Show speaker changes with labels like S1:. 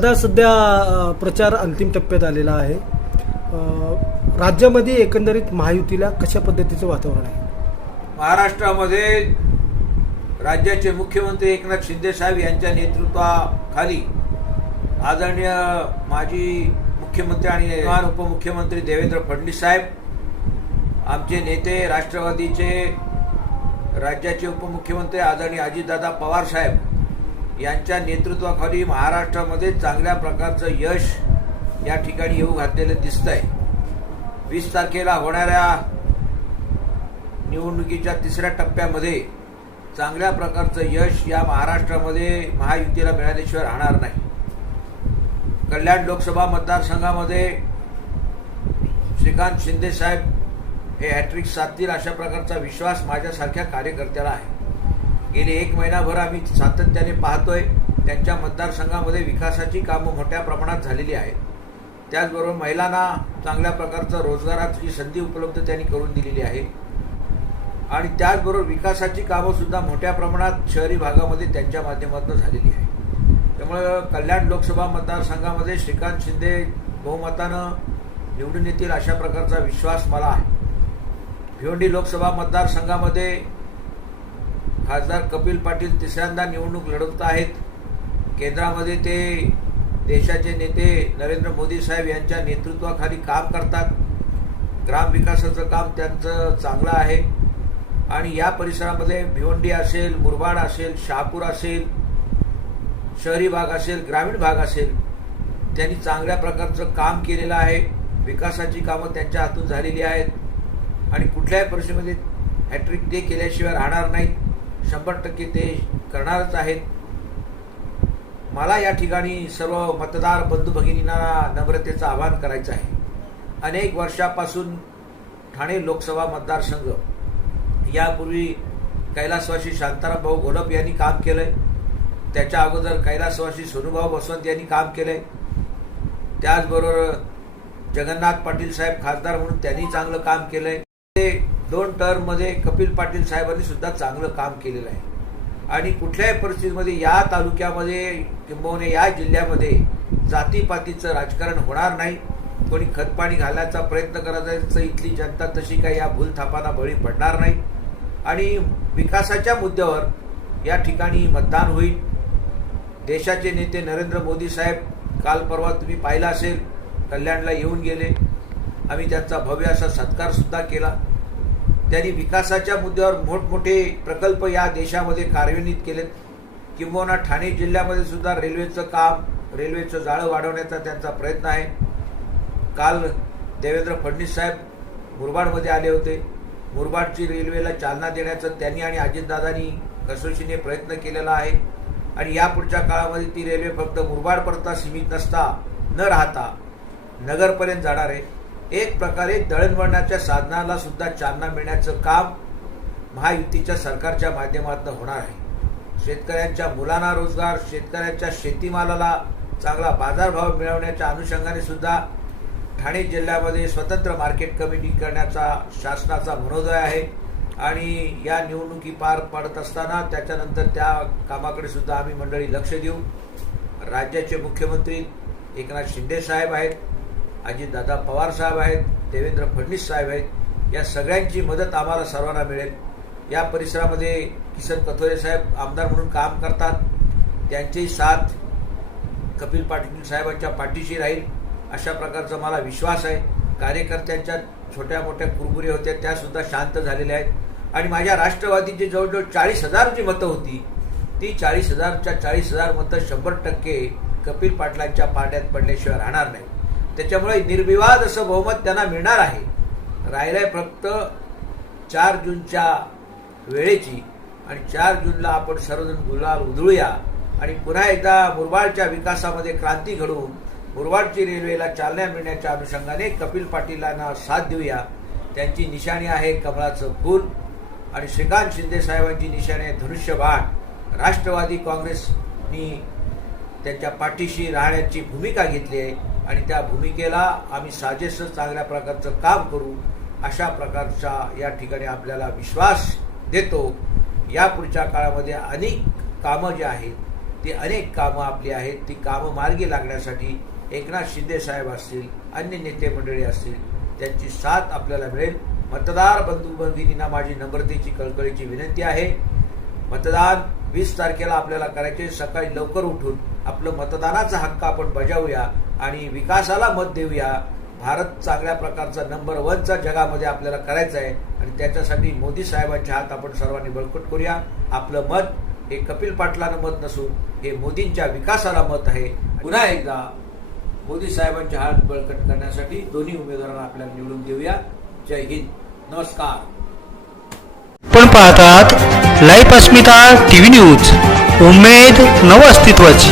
S1: दादा सध्या प्रचार अंतिम टप्प्यात आलेला आहे. राज्यामध्ये एकंदरीत महायुतीला कशा पद्धतीचं वातावरण आहे?
S2: महाराष्ट्रामध्ये राज्याचे मुख्यमंत्री एकनाथ शिंदे साहेब यांच्या नेतृत्वाखाली आदरणीय माजी मुख्यमंत्री आणि उपमुख्यमंत्री देवेंद्र फडणवीस साहेब आमचे नेते राष्ट्रवादीचे राज्याचे उपमुख्यमंत्री आदरणीय अजितदादा पवार साहेब यांच्या नेतृत्वाखाली महाराष्ट्रामध्ये चांगल्या प्रकारचं यश या ठिकाणी येऊ घातलेलं दिसतंय. वीस तारखेला होणाऱ्या निवडणुकीच्या तिसऱ्या टप्प्यामध्ये चांगल्या प्रकारचं यश या महाराष्ट्रामध्ये महायुतीला मिळाल्याशिवाय राहणार नाही. कल्याण लोकसभा मतदारसंघामध्ये श्रीकांत शिंदे साहेब हे हॅट्रिक साधतील अशा प्रकारचा विश्वास माझ्यासारख्या कार्यकर्त्याला आहे. गेली एक महिनाभर आम्ही सातत्याने पाहतोय. त्यांच्या मतदारसंघामध्ये विकासाची कामं मोठ्या प्रमाणात झालेली आहेत. त्याचबरोबर महिलांना चांगल्या प्रकारचं रोजगाराची संधी उपलब्ध त्यांनी करून दिलेली आहे. आणि त्याचबरोबर विकासाची कामंसुद्धा मोठ्या प्रमाणात शहरी भागामध्ये त्यांच्या माध्यमातून झालेली आहे त्यामुळं कल्याण लोकसभा मतदारसंघामध्ये श्रीकांत शिंदे बहुमतानं निवडून येतील अशा प्रकारचा विश्वास मला आहे. भिवंडी लोकसभा मतदारसंघामध्ये खासदार कपिल पाटील तिसऱ्यांदा निवडणूक लढवत आहेत. केंद्रामध्ये ते देशाचे नेते नरेंद्र मोदी साहेब यांच्या नेतृत्वाखाली काम करतात. ग्रामविकासाचं काम त्यांचं चांगलं आहे. आणि या परिसरामध्ये भिवंडी असेल मुरबाड असेल शहापूर असेल शहरी भाग असेल ग्रामीण भाग असेल त्यांनी चांगल्या प्रकारचं काम केलेलं आहे. विकासाची कामं त्यांच्या हातून झालेली आहेत. आणि कुठल्याही परिस्थितीमध्ये हॅट्रिक ते केल्याशिवाय राहणार नाहीत. शंभर टक्के ते करणारच आहेत. मला या ठिकाणी सर्व मतदार बंधू भगिनींना नम्रतेचं आवाहन करायचं आहे. अनेक वर्षापासून ठाणे लोकसभा मतदारसंघ यापूर्वी कैलासवासी शांताराम भाऊ घोलप यांनी काम केलं आहे त्याच्या अगोदर कैलासवासी सोनूभाऊ बसवंत यांनी काम केलंय. त्याचबरोबर जगन्नाथ पाटील साहेब खासदार म्हणून त्यांनी चांगलं काम केलं आहे दोन टर्ममध्ये कपिल पाटील साहेबांनी सुद्धा चांगलं काम केलेलं आहे. आणि कुठल्याही परिस्थितीमध्ये या तालुक्यामध्ये किंबहुना या जिल्ह्यामध्ये जातीपातीचं राजकारण होणार नाही. कोणी खतपाणी घालायचा प्रयत्न करायचा इथली जनता तशी काही या भूलथापांना बळी पडणार नाही. आणि विकासाच्या मुद्द्यावर या ठिकाणी मतदान होईल. देशाचे नेते नरेंद्र मोदी साहेब काल परवा तुम्ही पाहिला असेल कल्याणला येऊन गेले. आम्ही त्यांचा भव्य असा सत्कारसुद्धा केला. त्यांनी विकासाच्या मुद्द्यावर मोठमोठे प्रकल्प या देशामध्ये कार्यान्वित केलेत. किंबहुना ठाणे जिल्ह्यामध्ये सुद्धा रेल्वेचं काम रेल्वेचं जाळं वाढवण्याचा त्यांचा प्रयत्न आहे. काल देवेंद्र फडणवीस साहेब मुरबाडमध्ये आले होते. मुरबाडची रेल्वेला चालना देण्याचं त्यांनी आणि अजितदादांनी कसोशीने प्रयत्न केलेला आहे. आणि या पुढच्या काळामध्ये ती रेल्वे फक्त मुरबाडपर्यंत सीमित नसता न राहता नगरपर्यंत जाणार आहे. एक प्रकारे दळणवळणाच्या साधनाला सुद्धा चालना मिळण्याचं काम महायुतीच्या सरकारच्या माध्यमातून होणार आहे. शेतकऱ्यांच्या मुलांना रोजगार शेतकऱ्यांच्या शेतीमालाला चांगला बाजारभाव मिळवण्याच्या अनुषंगाने सुद्धा ठाणे जिल्ह्यामध्ये स्वतंत्र मार्केट कमिटी करण्याचा शासनाचा मनोदय आहे आणि या निवडणुकी पार पडत असताना त्याच्यानंतर त्या कामाकडे सुद्धा आम्ही मंडळी लक्ष देऊ राज्याचे मुख्यमंत्री एकनाथ शिंदे साहेब आहेत अजितदादा पवार साहेब आहेत देवेंद्र फडणवीस साहेब आहेत या सगळ्यांची मदत आम्हाला सर्वांना मिळेल. या परिसरामध्ये किसन कथोरे साहेब आमदार म्हणून काम करतात. त्यांची साथ कपिल पाटील साहेबांच्या पाठीशी राहील. अशा प्रकारचा मला विश्वास आहे. कार्यकर्त्यांच्या छोट्या मोठ्या कुरबुरी होत्या त्यासुद्धा शांत झालेल्या आहेत. आणि माझ्या राष्ट्रवादीची जवळजवळ चाळीस हजारची मतं होती. ती चाळीस हजारच्या चाळीस हजार मतं शंभर टक्के कपिल पाटलांच्या पाड्यात पडल्याशिवाय राहणार नाही. त्याच्यामुळे निर्विवाद असं बहुमत त्यांना मिळणार आहे. राहिलंय फक्त चार जूनच्या वेळेची आणि चार जूनला आपण सर्वजण गुलाल उधळूया. आणि पुन्हा एकदा मुरबाडच्या विकासामध्ये क्रांती घडवून मुरबाडची रेल्वेला चालना मिळण्याच्या अनुषंगाने कपिल पाटीलांना साथ देऊया. त्यांची निशाणी आहे कमळाचं फूल. आणि श्रीकांत शिंदे साहेबांची निशाणी आहे धनुष्यबाण राष्ट्रवादी काँग्रेसनी त्यांच्या पाठीशी राहण्याची भूमिका घेतली आहे. आणि त्या भूमिकेला आम्ही साजेसं चांगल्या प्रकारचं काम करू अशा प्रकारचा या ठिकाणी आपल्याला विश्वास देतो. या पुढच्या काळामध्ये अनेक कामं जी आहेत ती अनेक कामं आपली आहेत. ती कामं मार्गी लागण्यासाठी एकनाथ शिंदे साहेब असतील अन्य नेते मंडळी असतील त्यांची साथ आपल्याला मिळेल. मतदार बंधू भगिनींना माझी नम्रतेची कळकळीची विनंती आहे. मतदान वीस तारखेला आपल्याला करायचे सकाळी लवकर उठून आपलं मतदानाचा हक्क आपण बजावूया आणि विकासाला मत देऊया. भारत चांगल्या प्रकारचा नंबर वनचा जगामध्ये आपल्याला करायचा आहे आणि त्याच्यासाठी मोदी साहेबांच्या हात आपण सर्वांनी बळकट करूया. आपलं मत हे कपिल पाटलानं मत नसून हे मोदींच्या विकासाला मत आहे. पुन्हा एकदा मोदी साहेबांच्या हात बळकट करण्यासाठी दोन्ही उमेदवारांना आपल्याला निवडून देऊया. जय हिंद. नमस्कार.
S3: पण पाहतात life Asmita T V news Umed नव अस्तित्वाची